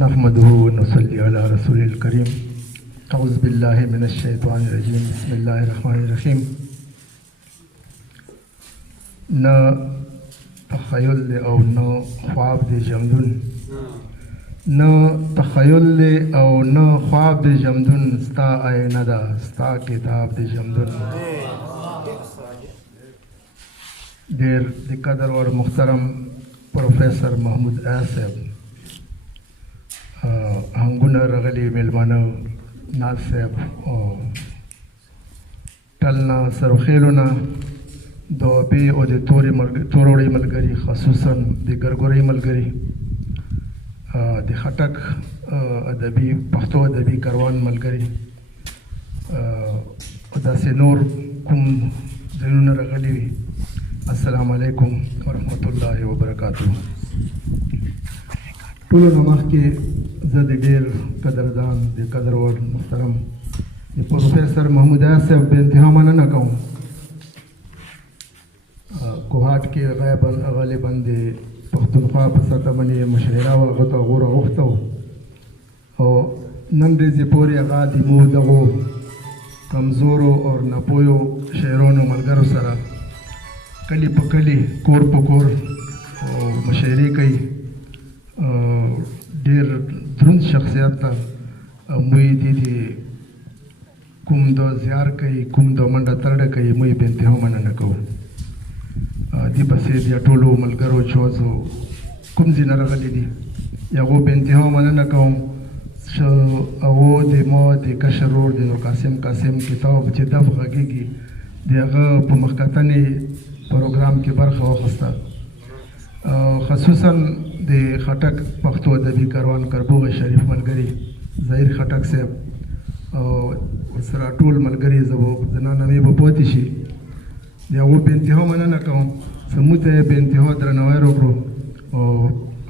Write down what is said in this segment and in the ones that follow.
نحمده ونصلي على رسول الكريم. أعوذ بالله من الشيطان الرجيم. بسم الله الرحمن الرحيم. نه تخیل او نه خواب د جمدون، نه تخیل او نه خواب د جمدون، ستا آینه ده ستا کتاب د جمدون. ډېر د قدر ور محترم پروفیسر محمود آصف هنګونه رغلي میلمانه ناز صاحب او ټلنا سرخیلونه د بي او د توروړی ملګري، خصوصا د ګرګوري ملګري، د خټک ادبي پښتو ادبي کاروان ملګري، او داسې نور کوم ځایونه راغلي وي. السلام علیکم ورحمت الله وبرکاتو. ټولو نه مخکې زه د ډېر قدردان د قدر وړ محترم د پروفیسر محمود آصف بې انتها مننه کوم. کوهاټ کې غالبا د پښتونخوا په سطح باندې مشاعره وه، هغه ته غوره غوښته و او نن ورځې پورې هغه د مو دغو کمزورو او ناپویو شاعرانو ملګرو سره کلی په کلی، کور په کور او مشاعرې کوي. ډېر دروند شخصیت ته موږ دې کوم د زیار کوي، کوم د منډه ترډه کوي، موږ بې انتها مننه کوو. دې پسې بیا ټولو ملګرو چوزو کوم ځای نه راغلي دي هغو بې انتها مننه کوم چې هغو د ما د کشر ورور د نور قاسم کتاب چې دف غږېږي د هغه په مخکتنې پروګرام کې برخه واخیسته، خصوصا د خټک پښتو ادبي کاروان کربوغ شریف ملګري ظهیر خټک صاحب او ورسره ټول ملګري زما نامې به پاتې شي. د هغو بې انتها مننه کوم چې موږ ته یې بې انتها درناوی وکړو او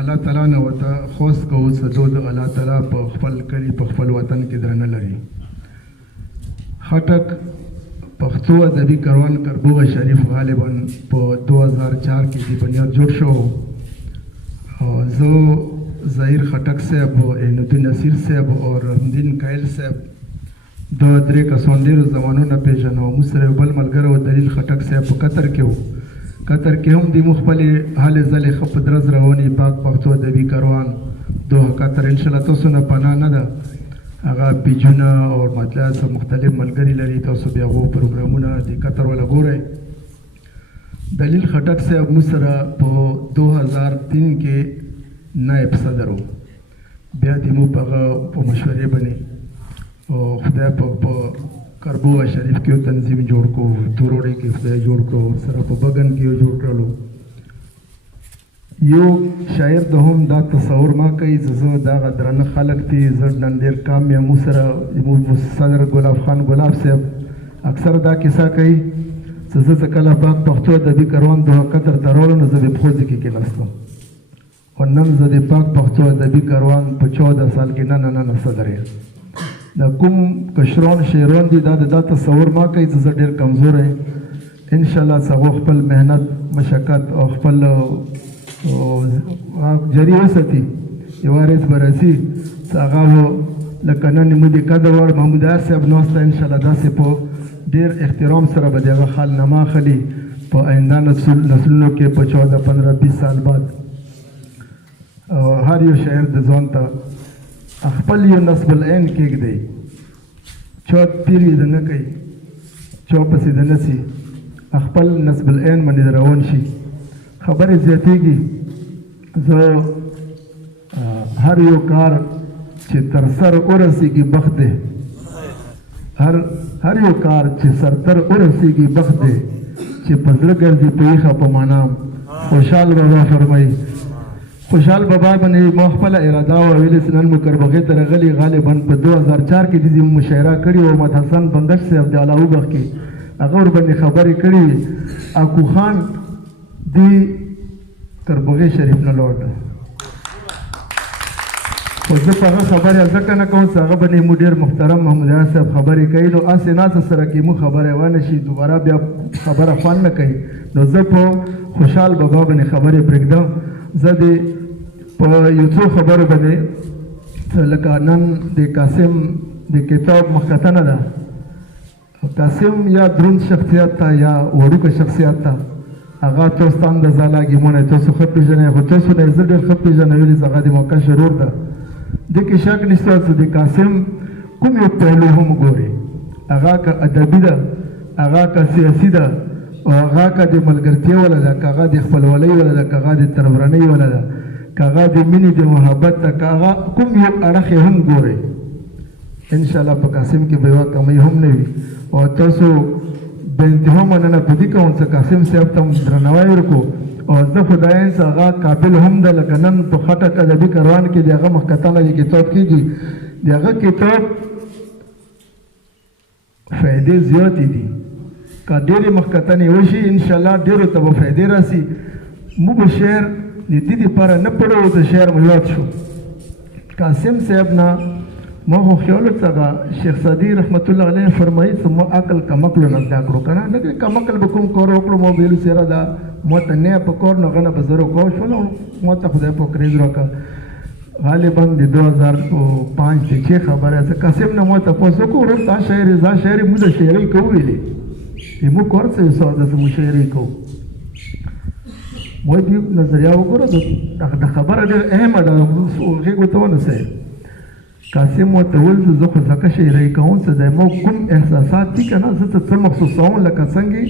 الله تعالی نه ورته خوست کوو چې دو د الله تعالی په خپل کلي په خپل وطن کې درنه لري. خټک پښتو ادبي کاروان کربوغ شریف غالبا په 2004 کې د بنیاد جوړ شو. زه ظهیر خټک صاحب او عینالدین نصیر صاحب او رحمدین کایل صاحب د درې کسان ډېرو زمانو نه پېژنو. موږ سره یو بل ملګری و دلیل خټک صاحب په قطر کې و. قطر کې هم د موږ خپلې هلې ځلې ښه په درز روانې پاک پښتو ادبي کاروان دوه قطر انشاءالله تاسو نه پناه نه ده. هغه پیجونه او مطلب مختلف ملګري لري، تاسو بیا هغو پروګرامونه د قطر والا ګورئ. دلیل خټک صاحب موږ سره په 2003 کې نائب صدر و. بیا د موږ په هغه په مشورې باندې او خدای په کربوغ شریف کې یو تنظیم جوړ کړو، توروړی کې خدای جوړ کړو، ورسره په بګن کې یو جوړ کړلو. یو شاعر د هم دا تصور ما کوي چې زه دغه درانه خلک دي، زه نن ډېر کام یم. موږ سره زموږ صدر ګلاب خان ګلاب صاحب اکثر دا کیسه کوي چې زه چې کله پاک پښتو ادبي کاروان دوه قطر ته راغلم نو زه د پښو ځای کې کېناستم او نن زه د پاک پښتو ادبي کاروان په 14 سال کې نه صدر یم. د کوم کشران شاعران دي دا تصور ما کوي چې زه ډېر کمزور یم. انشاءالله چې هغو خپل محنت مشقت او خپل جاري وساتي، یوه ورځ به راځي چې هغه لکه نن موږ د قدر وړ محمود آصف صاحب ناسته انشاءالله داسې په ډېر احترام سره به د هغه حال نما اخلي په آینده نسلونو کې په 14 15 20 سال بعد. هر یو شاعر د ځان ته خپل یو نصب العین کېږدي، چا تیر یې د نه کوي، چا پسې د نه سي، خپل نصب العین باندې روان شي. خبرې زیاتېږي. زه هر یو کار چې تر سر ورسېږي بخت دی، هر یو کار چې سرتر ورسېږي بخت دی، چې په زړه ګرځي په ایښه په معنا. خوشحال بابا فرمایي، خوشحال بابا باندې ما خپله اراده وه ویلې چې نن مو کربغې ته راغلي. غالبا په 2004 کې دې مشاعره کړې وه محمد حسن بندش صاحب د الله وبخ کې هغه ورباندې خبرې کړې وې. اکو خان دې کربغې شریف نه لوړ خو زه په هغه خبرې ځکه نه کوم چې هغه باندې مو ډېر محترم محمود آصف صاحب خبرې کوي نو هسې ناسته سره کې مو خبرې ونه شي دوباره بیا خبره خوند نه کوي. نو زه په خوشحال بابا باندې خبرې پرېږدم. زه د په یو څو خبرو باندې لکه نن د قاسم د کتاب مخکتنه ده. قاسم یا دروند شخصیت ته یا وړوکه شخصیت ته هغه تاسو ته اندازه لاګي مونږ تاسو ښه پېژنئ، خو تاسو نه زه ډېر ښه پېژنم چې هغه د موقع شرور ده. دې کې شک نشته چې د قاسم کوم یو پهلو هم ګوري، هغه که ادبي ده، هغه که سیاسي ده، او هغه که د ملګرتیا ولا ده، که هغه د خپلولۍ ولا ده، که هغه د تربرنۍ ولا ده، که هغه د مینې د محبت ده، که هغه کوم یو اړخ یې هم ګوري. انشاءالله په قاسم کې به یوه کمی هم نه وي. او تاسو به انتها مننه په دې کوم چې قاسم صاحب ته هم درناوی ورکړو. او زه خدایم چې هغه قابل هم ده، لکه نن په خټک ادبي کاروان کې د هغه مخکتنه د کتاب کېږي. د هغه کتاب فایدې زیاتې دي، که ډېرې مخکتنې وشي انشاءالله ډېرو ته به فایدې راسي. موږ به شعر د دې دپاره نه پړو چې شعر مو یاد شو. قاسم صاحب نه ما خو خیال څنګه شیخ سعدي رحمت الله علیه فرمایي چې ما عقل کمکلو نه زده کړو که نه لکه کمکل به کوم کار وکړو ما ویلو سره دا ما ته نه په کار نه غنه به زه روکو شولو ما ته خدای په کریز راکړه. غالبا د 2005 کې چې خبره ده قاسم نه ما تاسو کو ورته تا شاعري ځا شاعري موږ شاعري کوو ویلې موږ کورڅه ساده موږ شاعري کوو. مو دې نظریه وګوره د خبره ډېر اهمه ده هغې ګوته ونه سئ. قاسم ورته ویل چې زه خو ځکه شاعري کوم چې د مو کوم احساسات دي که نه زه ته څه محسوسوم لکه څنګه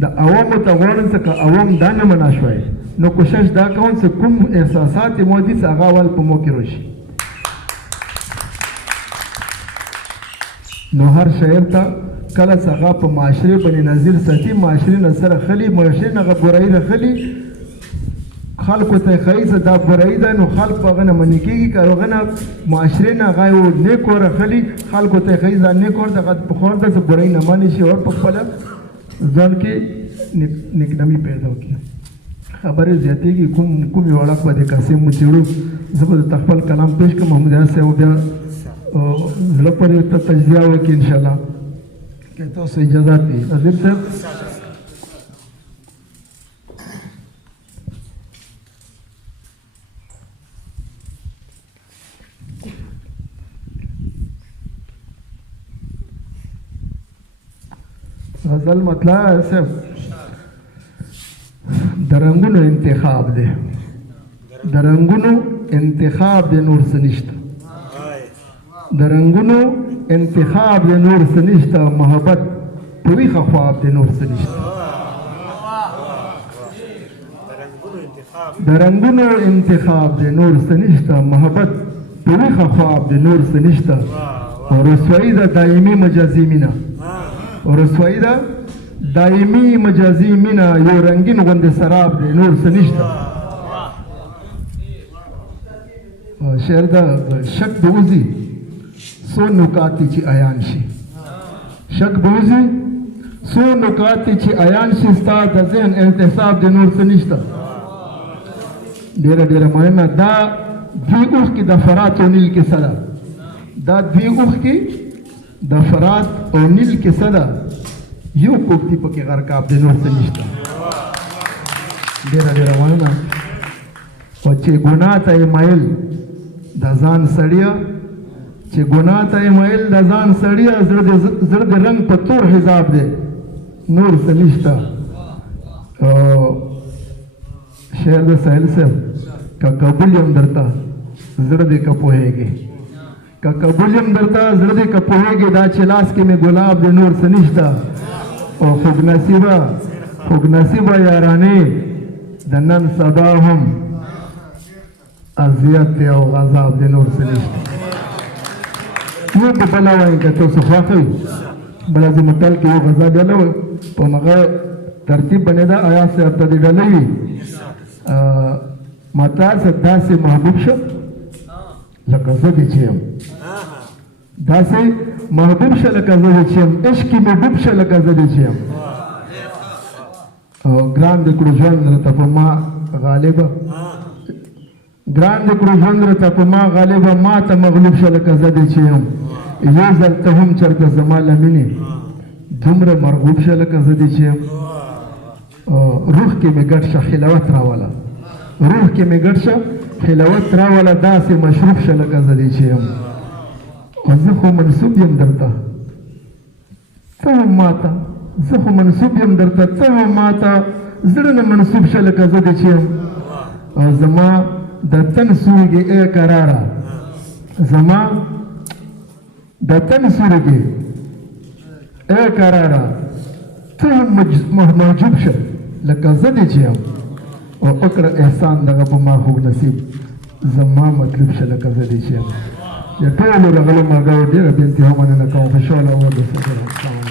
د عوامو ته غواړم چې که عوام دا نه منا شوی نو کوشش دا کوم چې کوم احساسات مو دي چې هغه اول په مو کې راشي. نو هر شاعر ته کله چې هغه په معاشرې باندې نظیر ساتي، معاشرې نه سره خلي، معاشرې نه هغه برایي راخلي، خلکو ته ښایي چې دا برایي ده نو خلک په هغه نه منې کېږي. که هغه نه معاشرې نه هغه یو نیک ور راخلي، خلکو ته ښایي دا نیک ور دغه پخوا ده چې برایي نه منې شي او په خپله ځان کې نیکنامي پیدا وکړي. خبرې زیاتېږي کوم یو اړخ به د قاسم مو څېړو. زه به درته خپل کلام پیش کړم، محمود یار صاحب بیا زړه پورې ته تجزیه وکړي انشاءالله که تاسو اجازت وي. نظیر صاحب غزل مطلع صاحب د رنګونو انتخاب دی، د رنګونو انتخاب دی نور څه نشته، د رنګونو انتخاب دی نور څه نشته، محبت په ویښه خواب دی نور څه نشته، د رنګونو انتخاب دی نور څه نشته، محبت په ویښه خواب دی نور څه نشته. او رسوایي ده دایمي مجازي مینه، رسوایی ده دایمي مجازي مینه یو رنګین غوندې سراب دی نور څه نشته. شعر ده شک به وځي څو نکات دي چې عیان شي، شک به وځي څو نکات دي چې عیان شي، ستا د ذهن احتساب دی نور څه نشته. ډېره ډېره مهمه دا دوی اوښکې د فرات او نیل کیسه ده، دا دوی اوښکې د فرات او نیل کیسه ده، یو کوکتي پکې غرقاب دی نور څه نشته. ډېره ډېره مننه. او چې ګناه ته یې مایل د ځان سړیه، چې ګناه ته یې مایل د ځان سړیه، زړه د رنګ په تور حساب دی نور څه نشته. شعر د ساحل صاحب که قبول یم درته زړه دې که پوهېږي، که قبول یم درته زړه دې که پوهېږي، دا چې لاس کې مې ګلاب دی نور څه نشته. او خوږ نصیبه یارانې د نن سبا هم اذیت دی او غذاب دی نور څه نشته. یو په بله وایي که تاسو خوښ وي بله زموږ ټل کې یو غذا ډله وي په هغه ترتیب باندې ده ایاز صاحب ته دې ډله وي ماته داسې محبوب شه لکه زه دې چې یم، داسې محبوب شه لکه زه دې چې یم، عشق کې مې ډوب شه لکه زه دې چې یم. ګران دې کړو ژوند راته په ما غالبه، ګران دې کړو ژوند راته په ما غالبه، ما ته مغلوب شه لکه زه دې چې یم. یو ځل ته هم چېرته زما له مینې دومره مرغوب شه لکه زه دې چې یم. روح کې مې ګډ شه خلوت راوله، روح کې مې ګډ شه خلوت راوله داسې مشروب شه لکه زه دې چې یم او زه خو منصوب یم درته ته هم ماته زه خو منصوب یم درته ته هم ماته زړه نه منصوب شه لکه زه دې چې یم او زما د تن سورګې ای قراره زما د تن سورګې ای قراره ته هم موجود شه لکه زه دې چې یم او وکړه احسان دغه په ما خوږ نصیب زما مطلب شه لکه زه دې چې یم د ټولو راغلو ملګرو ډېره بې انتها مننه کوم خوشحاله اوسئ.